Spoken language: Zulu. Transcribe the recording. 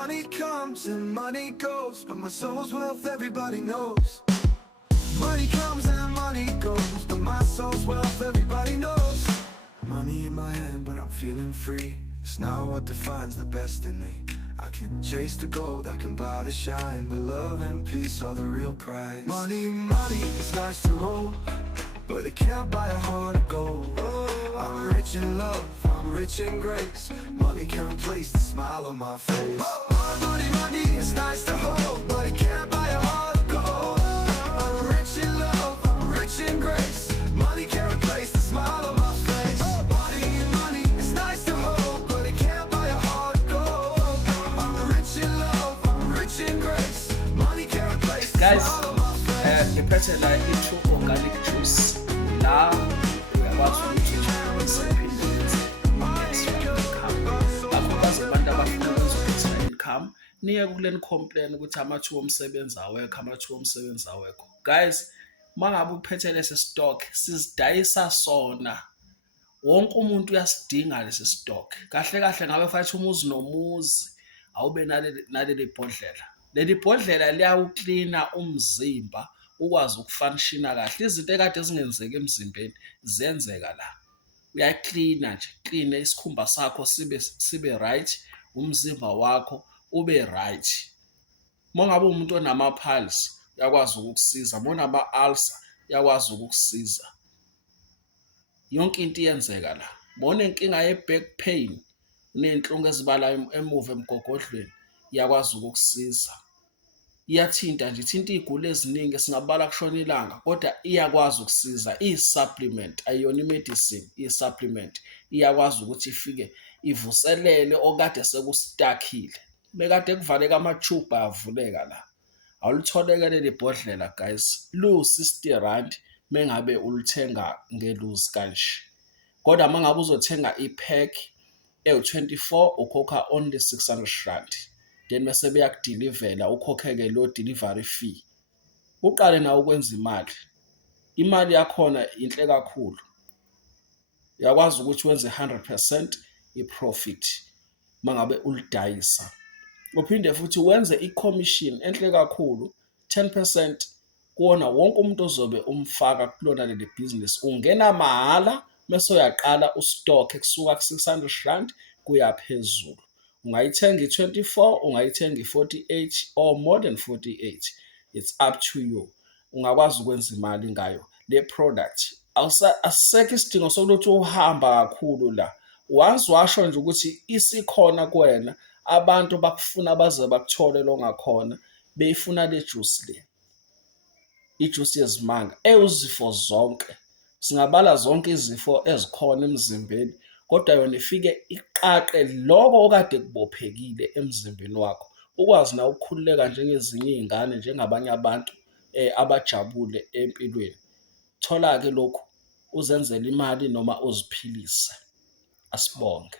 Money comes and money goes, but my soul's wealth everybody knows. Money comes and money goes, but my soul's wealth everybody knows. Money in my hand, but I'm feeling free. It's not what defines the best in me. I can chase the gold, I can buy the shine, but love and peace are the real prize. Money, it's nice to hold, but it can't buy a heart of gold. I'm rich in love, I'm rich in grace. Money can't replace the smile on my face. Money, it's nice to hold, but it can't buy a heart of gold. I'm rich in love, I'm rich in grace. Money can't replace the smile on my face. Money, it's nice to hold, but it can't buy a heart of gold. I'm rich in love, I'm rich in grace. Money can't replace the smile on my face. Ngiphethe la i-True Organic Juice la uyakwazi ukuthi akhubaze abantu abafuna ukwenza income. Niye kuleni complain ukuthi amathuba omsebenzi awekho, amathuba omsebenzi awekho. Guys, mangabe uphethe lesi stock sizidayisa sona, wonke umuntu uyasidinga lesi stock. Kahle kahle ngabe futhi umuzi nomuzi awube naleli bhodlela. Leli bhodlela liyawuklina umzimba ukwazi ukufunctiona kahle. Izinto ekade zingenzeki emzimbeni zenzeka la. Uyaklina nje, kline isikhumba sakho sibe right, umzimba wakho ube right. Mongabe umuntu onama-piles yakwazi ukukusiza, monama-ulcer yakwazi ukukusiza. Yonke into iyenzeka la. Monenkinga ye-back pain, unenhlungu ezibala emuva emgogodlweni, iyakwazi ukukusiza. Iyathinta nje, ithinta iy'gulo eziningi singabala kushona ilanga, kodwa iyakwazi ukusiza. Iyi-supplement, ayiyona i-medicine, iyi-supplement. Iyakwazi ukuthi ifike ivuselele okade sekustakhile. Bekade kuvaleka ama-tube ayavuleka la. Awulitholeke leli bhodlela guys, lu-R60 mengabe ulithenga ngeluzi kanje. Kodwa mangabe uzothenga i-pack ewu-24 ukhokha only R600. Then bese beyakudilivela ukhokhe-ke lo delivery fee. Uqale nawe ukwenza imali. Imali yakhona inhle kakhulu. Uyakwazi ukuthi wenze 100% i-profit mangabe ulidayisa. Uphinde futhi wenze i-commission enhle kakhulu, 10% kuwona wonke umuntu ozobe umfaka kulona leli business. Ungena mahhala bese uyaqala ustock kusuka ku-R600 kuya phezulu. Ungayithenga i-24, ungayithenga i-48 or more than 48. It's up to you. Ungakwazi ukwenza imali ngayo le product. Asisekho isidingo sokuthi uhamba kakhulu la. Once washo nje ukuthi isikhona kuwena, abantu bakufuna baze bakuthole longakhona, beyifuna le juice le. Ijuice yezimanga eyuzifo zonke. Singabala zonke izifo ezikhona emzimbeni, kodwa yona ifike iqaqe lokho okade kubophekile emzimbeni wakho. Ukwazi na ukukhululeka njengezinye iy'ngane, njengabanye abantu abajabule empilweni. Thola-ke lokhu uzenzele imali noma uziphilise. Asibonge.